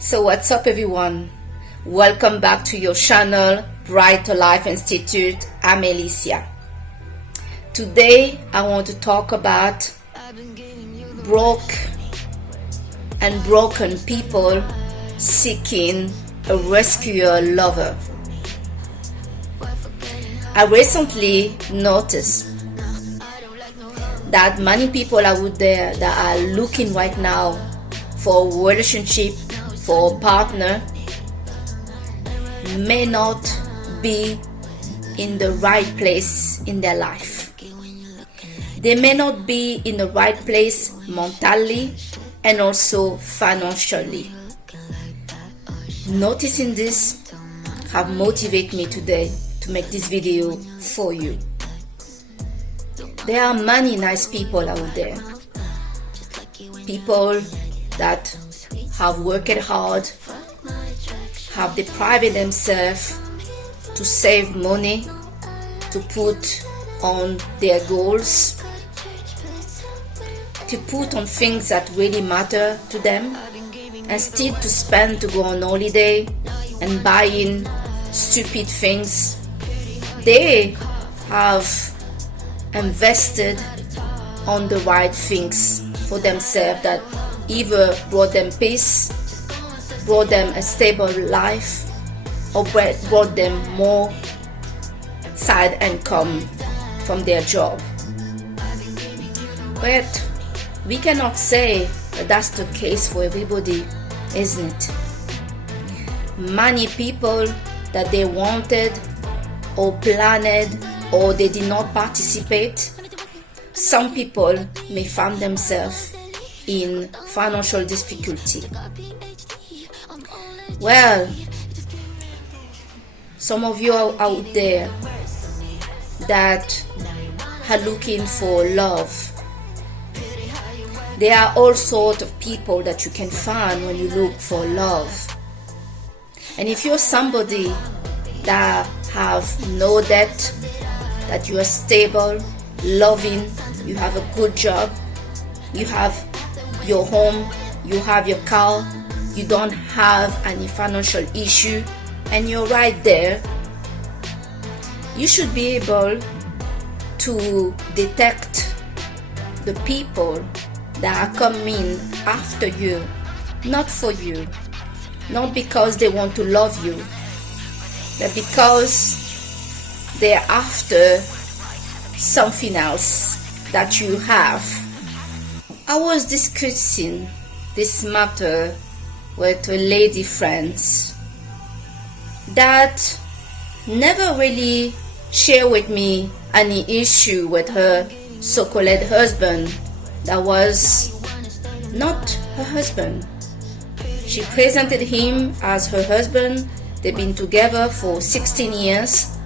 So what's up everyone? Welcome back to your channel, Brighter Life Institute. I'm Alicia. Today I want to talk about broke and broken people seeking a rescuer lover. I recently noticed that many people out there that are looking right now for a relationship, for a partner, may not be in the right place in their life. They may not be in the right place mentally and also financially. Noticing this have motivated me today to make this video for you. There are many nice people out there. People that have worked hard, have deprived themselves to save money, to put on their goals, to put on things that really matter to them, instead to spend to go on holiday and buying stupid things. They have invested on the right things for themselves that either brought them peace, brought them a stable life, or brought them more side income from their job. But we cannot say that that's the case for everybody, isn't it? Many people that they wanted or planned or they did not participate, some people may find themselves in financial difficulty. Well, some of you are out there that are looking for love. There are all sorts of people that you can find when you look for love. And if you're somebody that have no debt, that you are stable, loving, you have a good job, you have your home, you have your car, you don't have any financial issue, and you're right there, you should be able to detect the people that are coming after you, not for you, not because they want to love you, but because they're after something else that you have. I was discussing this matter with a lady friend that never really shared with me any issue with her so-called husband that was not her husband. She presented him as her husband. They've been together for 16 years.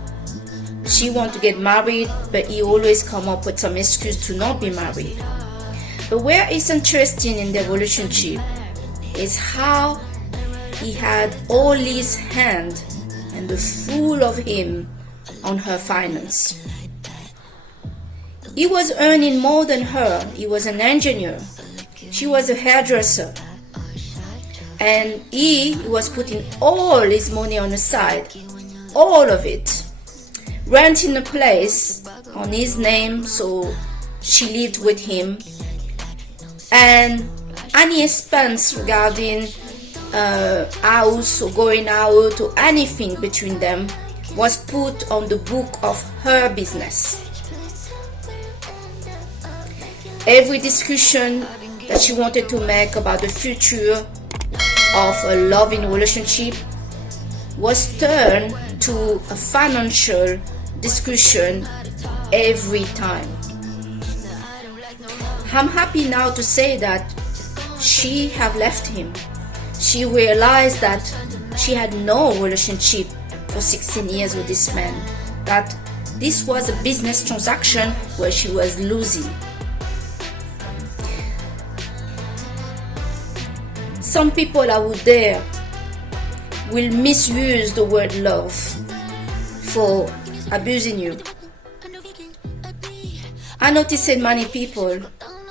She wanted to get married, but he always come up with some excuse to not be married. But where it's interesting in their relationship is how he had all his hand and the fool of him on her finance. He was earning more than her. He was an engineer. She was a hairdresser. And he was putting all his money on the side, all of it, renting a place on his name, so she lived with him, and any expense regarding house or going out or anything between them was put on the book of her business. Every discussion that she wanted to make about the future of a loving relationship was turned to a financial discussion every time. I'm happy now to say that she have left him. She realized that she had no relationship for 16 years with this man, that this was a business transaction where she was losing. Some people out there will misuse the word love for abusing you. I noticed that many people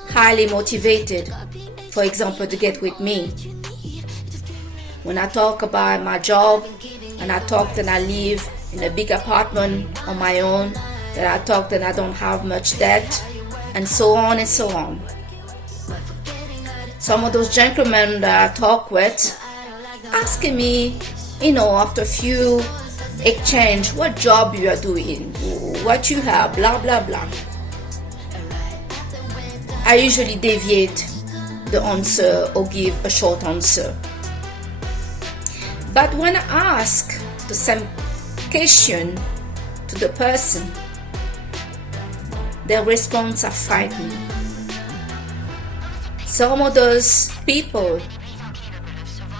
highly motivated, for example, to get with me, when I talk about my job, and I talk that I live in a big apartment on my own, that I talk that I don't have much debt, and so on and so on. Some of those gentlemen that I talk with asking me, after a few exchange, what job you are doing, what you have, blah blah blah. I usually deviate the answer or give a short answer. But when I ask the same question to the person, their response are frightening. Some of those people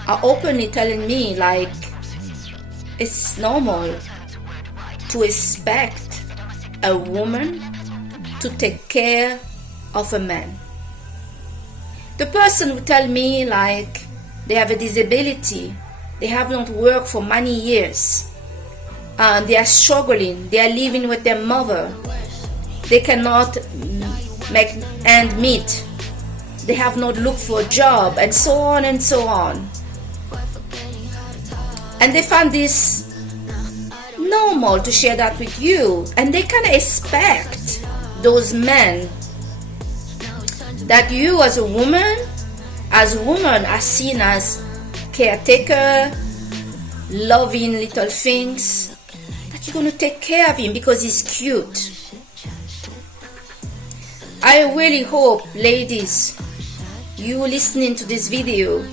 are openly telling me like it's normal to expect a woman to take care of a man. The person will tell me like they have a disability, they have not worked for many years, they are struggling, they are living with their mother, they cannot make ends meet, they have not looked for a job, and so on and so on. And they find this normal to share that with you, and they can expect those men that you as a woman are seen as caretaker, loving little things, that you're going to take care of him because he's cute. I really hope, ladies, you listening to this video,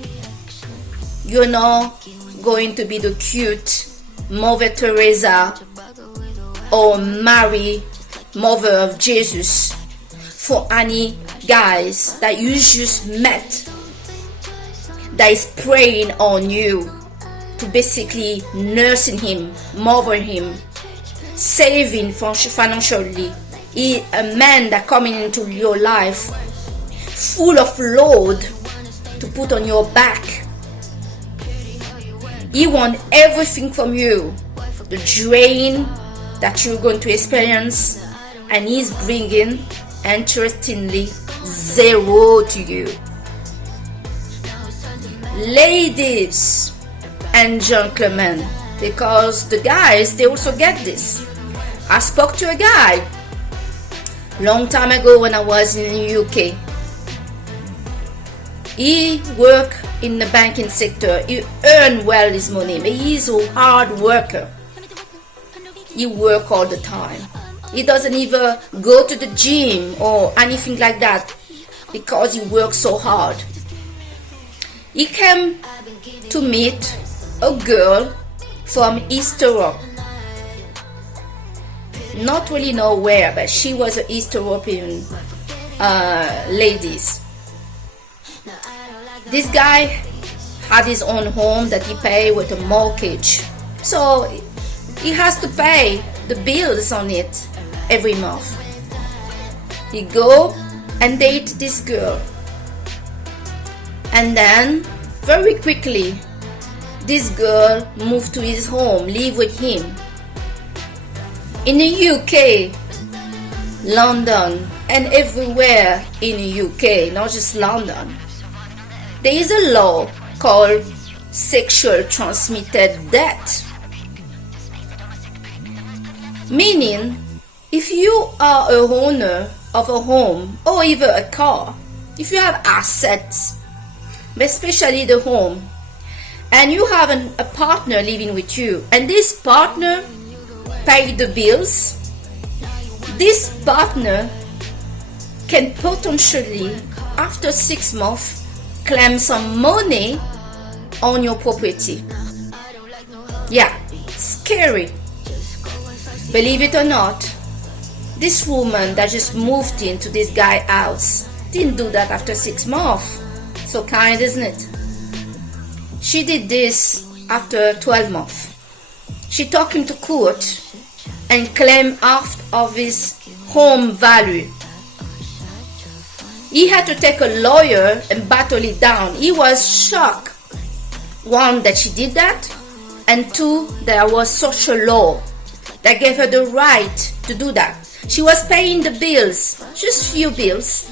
you're not going to be the cute Mother Teresa or Mary, Mother of Jesus, for any guys that you just met that is preying on you to basically nursing him, mother him, saving financially. A man that coming into your life full of load to put on your back. He wants everything from you, the drain that you're going to experience, and he's bringing, interestingly, zero to you. Ladies and gentlemen, because the guys, they also get this. I spoke to a guy long time ago when I was in the UK. He worked in the banking sector. He earned well his money, but he's a hard worker. He works all the time. He doesn't even go to the gym or anything like that because he works so hard. He came to meet a girl from East Europe. Not really know where, but she was an East European ladies. This guy had his own home that he paid with a mortgage, so he has to pay the bills on it every month. He go and date this girl, and then very quickly this girl moved to his home, live with him. In the UK, London, and everywhere in the UK, not just London, there is a law called sexual transmitted death. Meaning, if you are a owner of a home or even a car, if you have assets, but especially the home, and you have a partner living with you, and this partner pay the bills, this partner can potentially, after 6 months, claim some money on your property. Yeah, scary. Believe it or not, this woman that just moved into this guy's house didn't do that after 6 months. So kind, isn't it? She did this after 12 months. She took him to court and claimed half of his home value. He had to take a lawyer and battle it down. He was shocked. One, that she did that, and two, there was social law that gave her the right to do that. She was paying the bills, just few bills,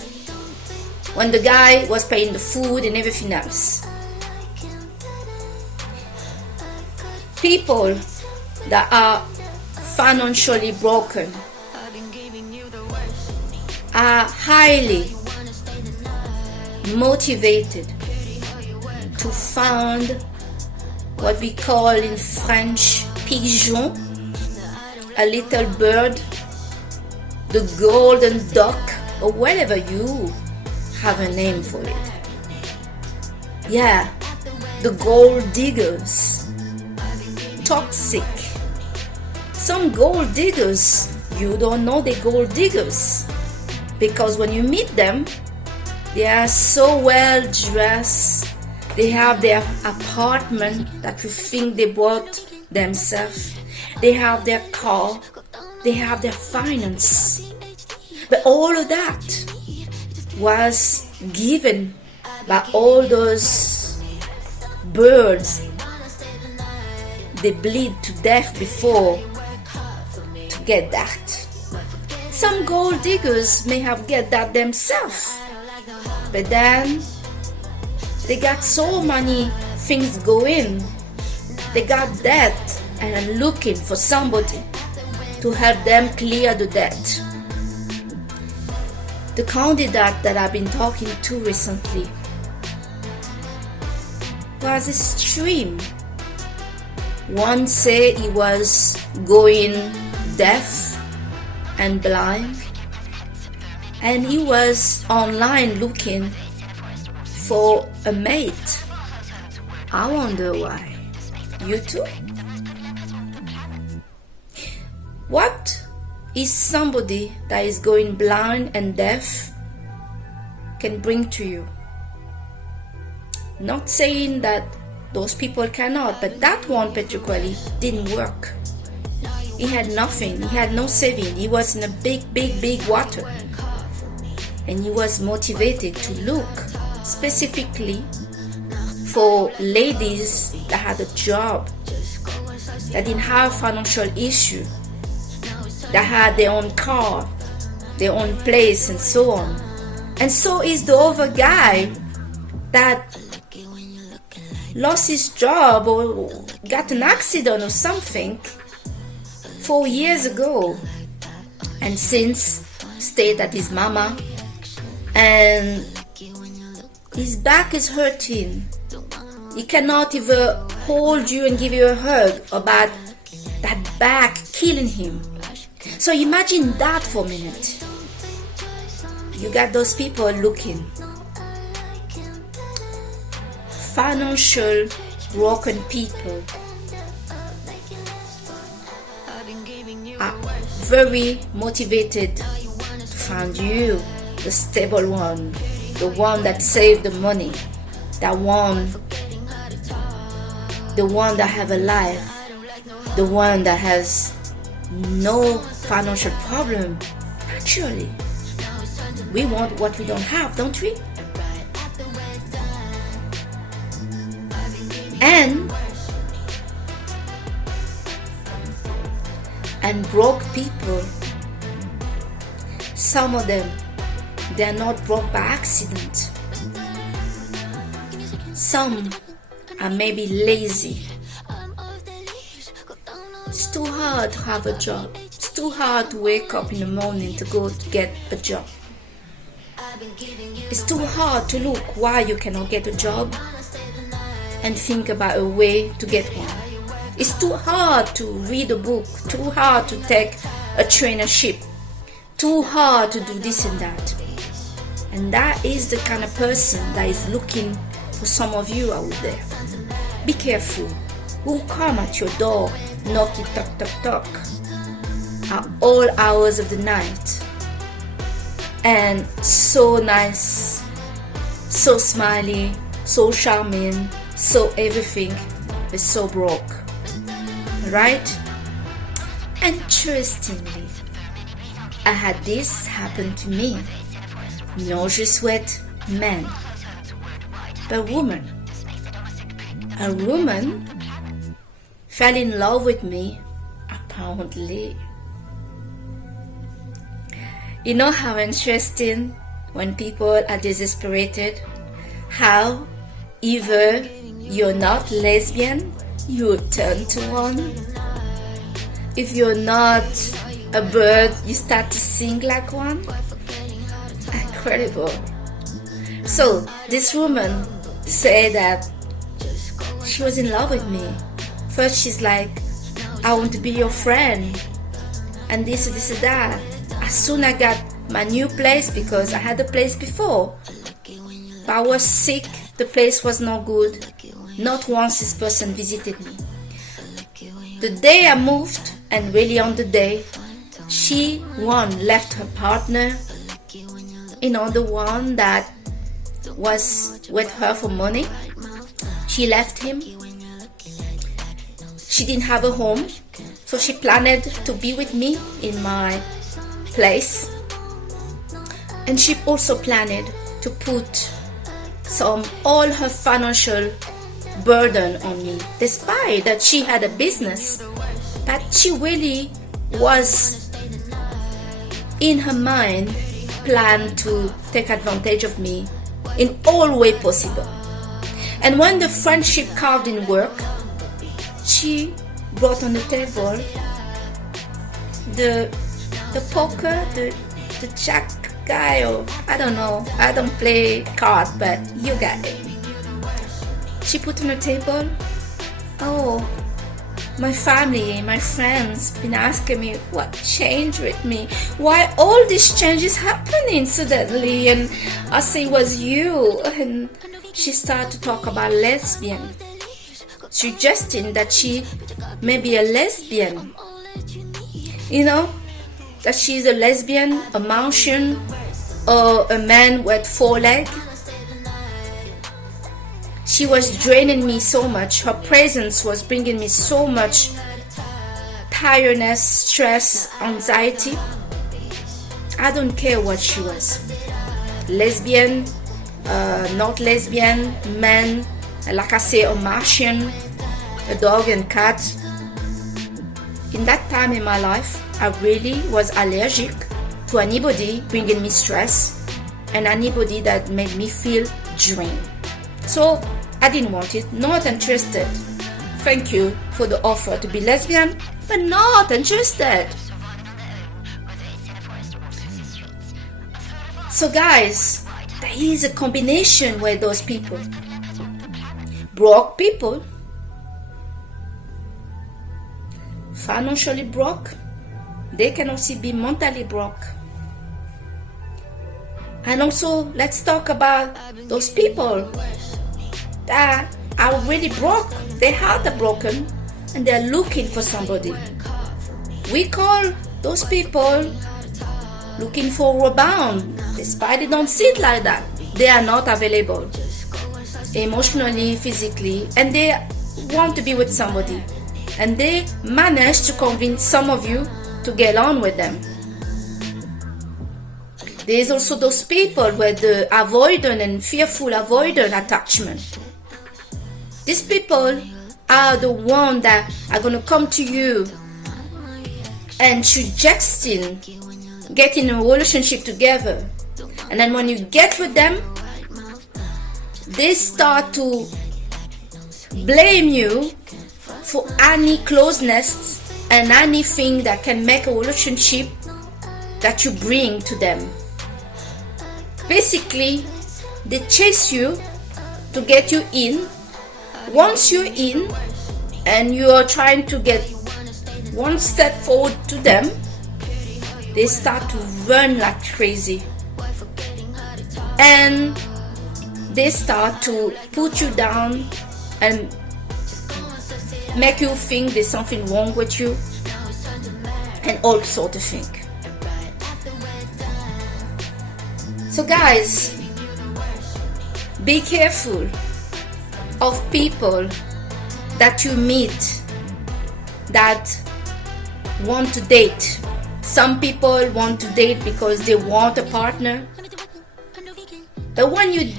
when the guy was paying the food and everything else. People that are financially broken are highly motivated to find what we call in French pigeon, a little bird, the golden duck, or whatever you have a name for it. Yeah, the gold diggers, toxic. Some gold diggers, you don't know they're gold diggers, because when you meet them, they are so well dressed. They have their apartment that you think they bought themselves. They have their car. They have their finance. But all of that was given by all those birds. They bleed to death before to get that. Some gold diggers may have get that themselves. But then they got so many things going. They got debt and are looking for somebody to help them clear the debt. The candidate that I've been talking to recently was extreme. One said he was going deaf and blind, and he was online looking for a mate. I wonder why. You too? What is somebody that is going blind and deaf can bring to you? Not saying that those people cannot, but that one particularly didn't work. He had nothing. He had no saving. He was in a big water. And he was motivated to look specifically for ladies that had a job, that didn't have financial issue, that had their own car, their own place, and so on. And so is the other guy that lost his job or got an accident or something 4 years ago, and since stayed at his mama, and his back is hurting. He cannot even hold you and give you a hug about that back killing him. So imagine that for a minute. You got those people looking. Financial broken people are very motivated to find you, the stable one, the one that saved the money, the one that have a life, the one that has no financial problem. Naturally, we want what we don't have, don't we? And broke people, some of them, they are not broke by accident. Some are maybe lazy. It's too hard to have a job. It's too hard to wake up in the morning to go to get a job. It's too hard to look why you cannot get a job and think about a way to get one. It's too hard to read a book, too hard to take a traineeship, too hard to do this and that. And that is the kind of person that is looking for some of you out there. Be careful. Who come at your door, knocking, tock, tock, tock, at all hours of the night. And so nice, so smiley, so charming, so everything, but so broke. Right? Interestingly, I had this happen to me. Non, je souhaite man, but woman. A woman fell in love with me, apparently. You know how interesting when people are desperate, how either you're not lesbian you turn to one. If you're not a bird, you start to sing like one. Incredible. So this woman said that she was in love with me. First she's like, I want to be your friend, and this and that. As soon as I got my new place, because I had a place before, but I was sick, the place was no good. Not once this person visited me. The day I moved, and really on the day, she left her partner, the one that was with her for money. She left him. She didn't have a home, so she planned to be with me in my place. And she also planned to put all her financial burden on me, despite that she had a business. But she really was, in her mind, planned to take advantage of me in all way possible. And when the friendship card didn't work, she brought on the table the poker, the jack guy, or I don't know, I don't play cards, but you got it. She put on the table, oh, my family, my friends been asking me what changed with me, why all these changes happening suddenly, and I say it was you. And she started to talk about lesbian, suggesting that she may be a lesbian, that she's a lesbian, a Martian, or a man with 4 legs. She was draining me so much. Her presence was bringing me so much tiredness, stress, anxiety. I don't care what she was. Lesbian, not lesbian, man, like I say, a Martian, a dog and cat. In that time in my life, I really was allergic to anybody bringing me stress and anybody that made me feel drained. So I didn't want it, not interested. Thank you for the offer to be lesbian, but not interested. So guys, there is a combination with those people. Broke people, financially broke, they can also be mentally broke. And also, let's talk about those people that are really broke. Their heart are broken and they're looking for somebody. We call those people looking for a rebound, despite they don't see it like that. They are not available emotionally, physically, and they want to be with somebody. And they manage to convince some of you to get on with them. There is also those people with the avoidant and fearful avoidant attachment. These people are the ones that are going to come to you and suggesting getting a relationship together. And then when you get with them, they start to blame you for any closeness and anything that can make a relationship that you bring to them. Basically, they chase you to get you in. Once you're in and you are trying to get one step forward to them, they start to run like crazy. And they start to put you down and make you think there's something wrong with you and all sort of things. So guys, be careful of people that you meet that want to date. Some people want to date because they want a partner. But when you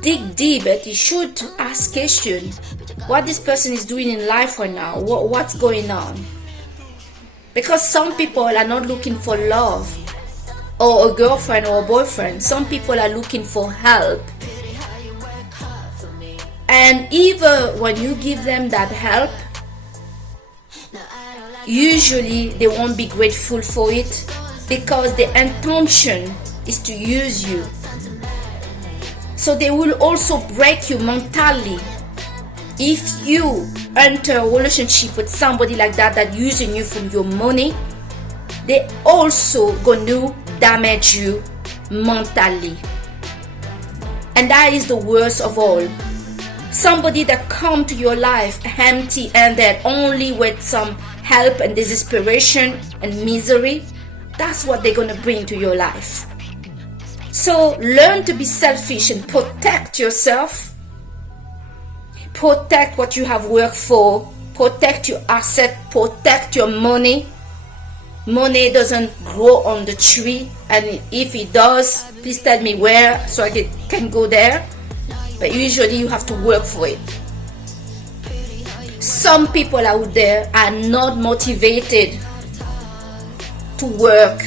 dig deep, you should ask questions. What this person is doing in life right now, what's going on? Because some people are not looking for love or a girlfriend or a boyfriend. Some people are looking for help. And even when you give them that help, usually they won't be grateful for it because the intention is to use you. So they will also break you mentally. If you enter a relationship with somebody like that using you for your money, they also gonna damage you mentally. And that is the worst of all. Somebody that come to your life empty-handed, only with some help and desperation and misery, that's what they're gonna bring to your life. So learn to be selfish and protect yourself. Protect what you have worked for. Protect your asset. Protect your money. Money doesn't grow on the tree, and if it does, please tell me where so I can go there. But usually you have to work for it. Some people out there are not motivated to work,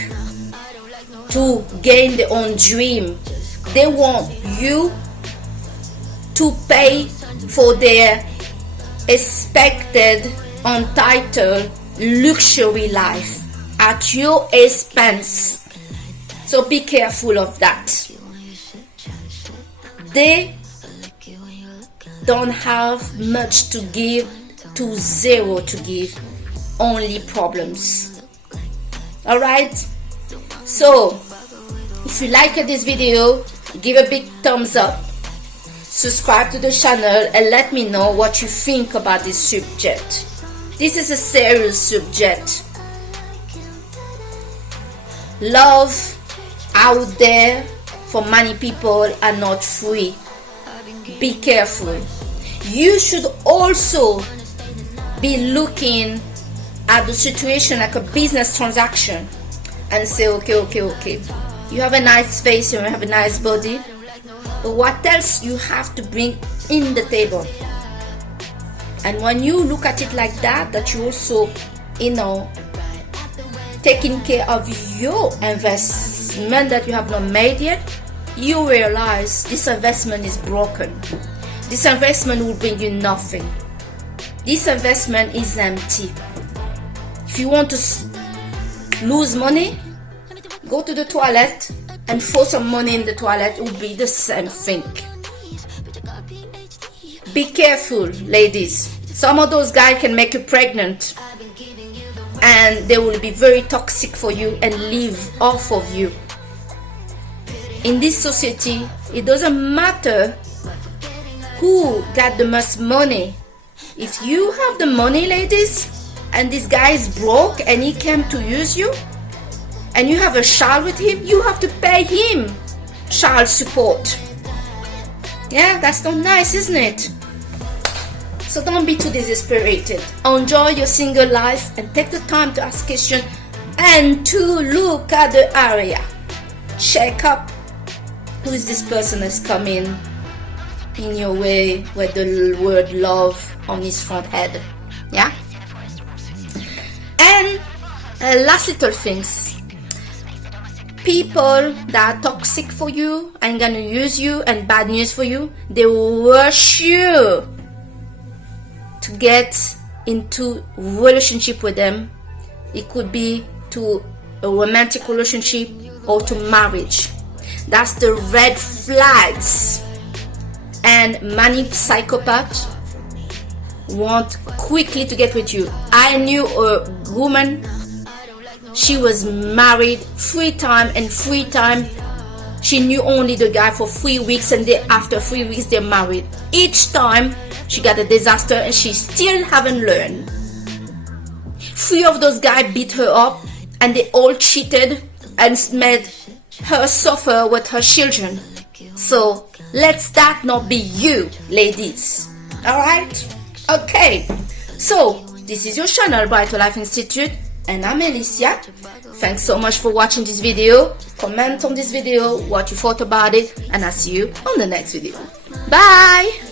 to gain their own dream. They want you to pay for their expected, entitled luxury life at your expense. So be careful of that. They don't have much to give to zero to give, only problems. Alright? So, if you like this video, give a big thumbs up, subscribe to the channel, and let me know what you think about this subject. This is a serious subject. Love out there for many people are not free. Be careful. You should also be looking at the situation like a business transaction and say, okay. You have a nice face, you have a nice body, but what else you have to bring in the table? And when you look at it like that you also, taking care of your investment that you have not made yet, you realize this investment is broken. This investment will bring you nothing. This investment is empty. If you want to lose money, go to the toilet and throw some money in the toilet. It will be the same thing. Be careful, ladies. Some of those guys can make you pregnant, and they will be very toxic for you and live off of you. In this society, it doesn't matter who got the most money. If you have the money, ladies, and this guy is broke and he came to use you, and you have a child with him, you have to pay him child support. Yeah, that's not nice, isn't it? So don't be too desperate. Enjoy your single life and take the time to ask questions and to look at the area. Check up who is this person that's coming in your way with the word love on his front head. Yeah? And last little things. People that are toxic for you and gonna use you, and bad news for you, they will rush you to get into relationship with them. It could be to a romantic relationship or to marriage. That's the red flags. And many psychopaths want quickly to get with you. I knew a woman, she was married 3 times, and 3 times she knew only the guy for 3 weeks, and after 3 weeks they're married. Each time she got a disaster, and she still haven't learned. 3 of those guys beat her up, and they all cheated and made her suffer with her children. So let that not be you, ladies. Alright? Okay. So this is your channel, Brighter Life Institute, and I'm Alicia. Thanks so much for watching this video. Comment on this video what you thought about it, and I'll see you on the next video. Bye.